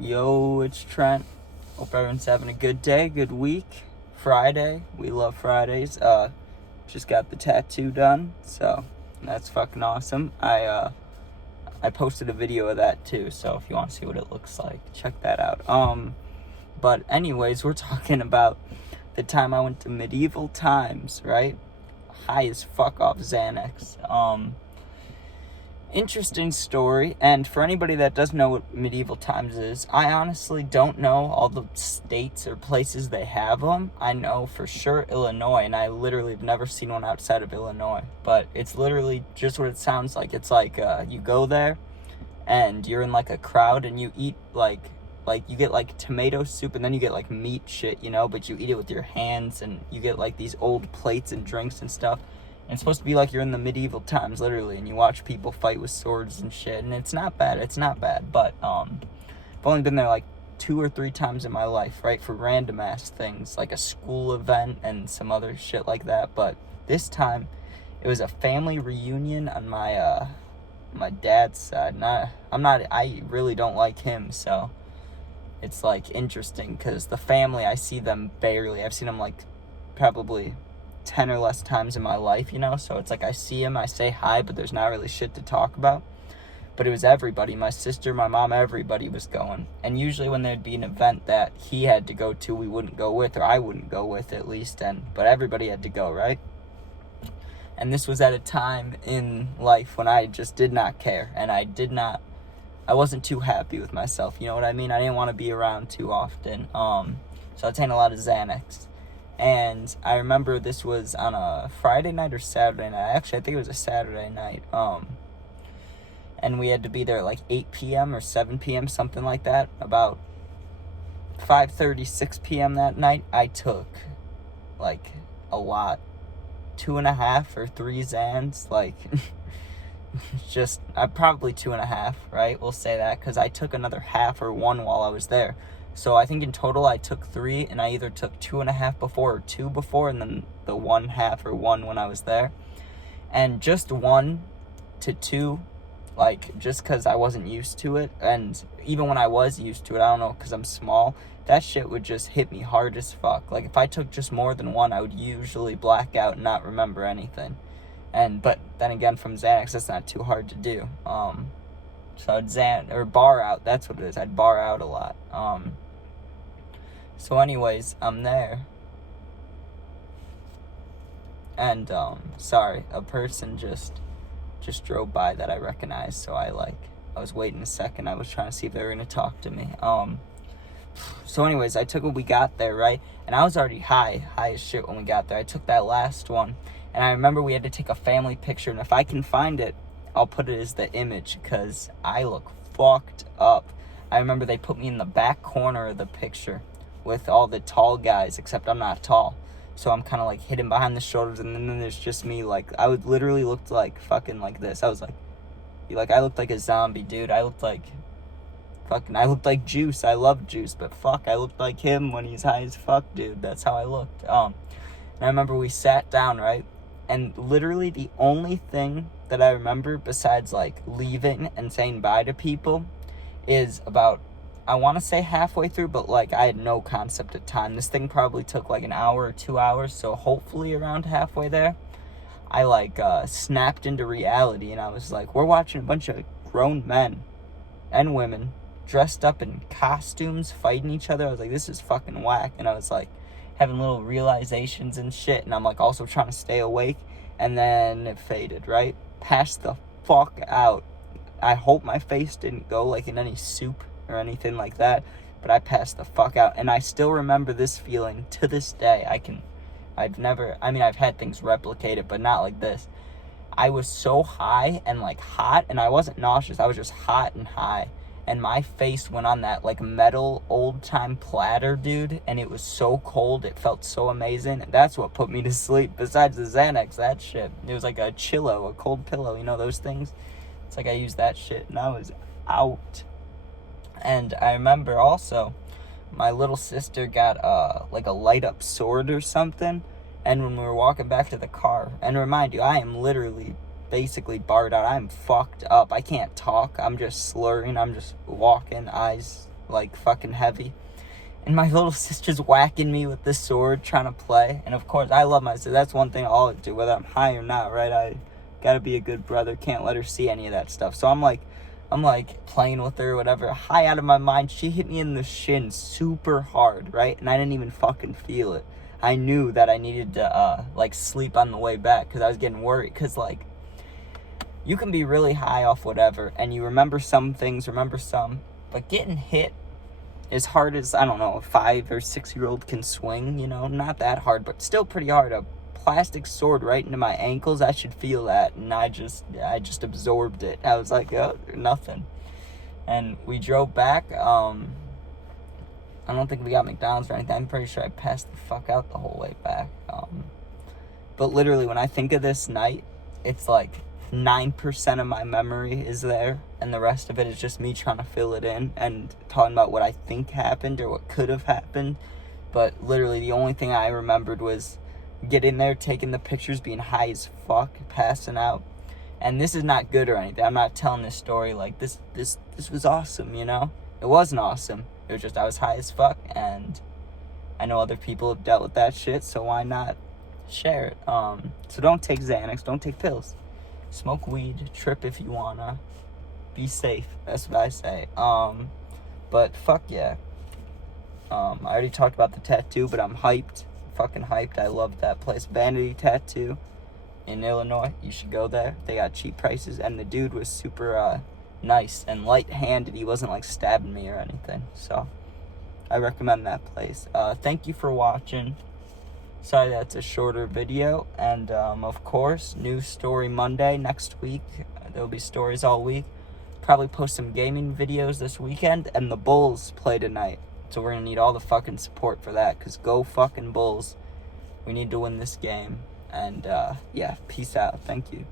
Yo, it's Trent. Hope everyone's having a good day, good week. Friday. We love Fridays. Just got the tattoo done, so that's fucking awesome. I posted a video of that too, so if you want to see what it looks like, check that out. But anyways, we're talking about the time I went to medieval times, right? High as fuck off Xanax. Interesting story, and for anybody that doesn't know what medieval times is, I honestly don't know all the states or places they have them. I know for sure Illinois, and I literally have never seen one outside of Illinois, but it's literally just what it sounds like. It's like you go there and you're in like a crowd and you eat like you get like tomato soup and then you get like meat shit, but you eat it with your hands, and you get like these old plates and drinks and stuff. And it's supposed to be like you're in the medieval times, literally, and you watch people fight with swords and shit, and it's not bad, but I've only been there like 2 or 3 times in my life, right, for random ass things, like a school event and some other shit like that. But this time, it was a family reunion on my dad's side. I really don't like him, so it's like interesting, because the family, I see them barely. I've seen them like probably 10 or less times in my life, so it's like I see him, I say hi, but there's not really shit to talk about. But it was everybody, my sister, my mom, everybody was going. And usually when there'd be an event that he had to go to, we wouldn't go with, or I wouldn't go with at least, but everybody had to go, right? And this was at a time in life when I just did not care, and I wasn't too happy with myself, you know what I mean? I didn't want to be around too often, so I was taking a lot of Xanax. And I remember this was on a Friday night or Saturday night. Actually, I think it was a Saturday night. And we had to be there at like 8 p.m. or 7 p.m., something like that. About 5:30, 6 p.m. that night, I took like a lot. 2.5 or 3 Xans. Like, probably 2.5, right? We'll say that, because I took another half or 1 while I was there. So I think in total I took 3, and I either took 2.5 before or 2 before, and then the 1/2 or 1 when I was there. And just 1 to 2, like, just because I wasn't used to it, and even when I was used to it, I don't know, because I'm small, that shit would just hit me hard as fuck. Like, if I took just more than 1, I would usually black out and not remember anything. But then again, from Xanax, that's not too hard to do. So I'd bar out, that's what it is, I'd bar out a lot. So anyways, I'm there. And, sorry, a person just drove by that I recognized, so I was waiting a second, I was trying to see if they were gonna talk to me. So anyways, I took what we got there, right? And I was already high as shit when we got there. I took that last one, and I remember we had to take a family picture, and if I can find it, I'll put it as the image, because I look fucked up. I remember they put me in the back corner of the picture with all the tall guys, except I'm not tall. So I'm kind of like hidden behind the shoulders, and then there's just me. Like, I would literally looked like fucking like this. I was like I looked like a zombie, dude. I looked like Juice. I love Juice, but fuck, I looked like him when he's high as fuck, dude. That's how I looked. And I remember we sat down, right? And literally the only thing that I remember besides like leaving and saying bye to people is about, I want to say halfway through, but like I had no concept of time. This thing probably took like an hour or 2 hours, so hopefully around halfway there, I snapped into reality, and I was like, we're watching a bunch of grown men and women dressed up in costumes fighting each other. I was like, this is fucking whack. And I was like having little realizations and shit, and I'm like also trying to stay awake, and then it faded, right? Passed the fuck out. I hope my face didn't go like in any soup or anything like that, but I passed the fuck out, and I still remember this feeling to this day. I've had things replicate it, but not like this. I was so high and like hot, and I wasn't nauseous, I was just hot and high, and my face went on that like metal old time platter, dude, and it was so cold, it felt so amazing, and that's what put me to sleep, besides the Xanax, that shit. It was like a chillo, a cold pillow, those things. It's like I used that shit, and I was out. And I remember also, my little sister got like a light up sword or something, and when we were walking back to the car, and remind you, I am literally basically barred out. I'm fucked up. I can't talk. I'm just slurring. I'm just walking, eyes like, fucking heavy. And my little sister's whacking me with the sword, trying to play. And, of course, I love my sister. That's one thing I'll do, whether I'm high or not, right? I gotta be a good brother. Can't let her see any of that stuff. So I'm like playing with her or whatever. High out of my mind. She hit me in the shin super hard, right? And I didn't even fucking feel it. I knew that I needed to, like, sleep on the way back because I was getting worried. Because, like, you can be really high off whatever, and you remember some things, remember some. But getting hit as hard as, I don't know, a 5 or 6 year old can swing, you know, not that hard, but still pretty hard. A plastic sword right into my ankles, I should feel that. And I just absorbed it. I was like, oh, nothing. And we drove back. I don't think we got McDonald's or anything. I'm pretty sure I passed the fuck out the whole way back. But literally, when I think of this night, it's like 9% of my memory is there, and the rest of it is just me trying to fill it in and talking about what I think happened or what could have happened. But literally, the only thing I remembered was getting there, taking the pictures, being high as fuck, passing out. And this is not good or anything. I'm not telling this story like this was awesome, you know? It wasn't awesome. It was just I was high as fuck, and I know other people have dealt with that shit, so why not share it? So don't take Xanax, don't take pills. Smoke weed, trip if you wanna. Be safe, that's what I say. But fuck yeah. I already talked about the tattoo, but I'm hyped. Fucking hyped. I love that place. Vanity Tattoo in Illinois. You should go there. They got cheap prices, and the dude was super nice and light-handed. He wasn't like stabbing me or anything. So I recommend that place. Thank you for watching. Sorry that's a shorter video. And of course, new story Monday next week. There'll be stories all week. Probably post some gaming videos this weekend. And the Bulls play tonight. So we're going to need all the fucking support for that. Because go fucking Bulls. We need to win this game. And yeah, peace out. Thank you.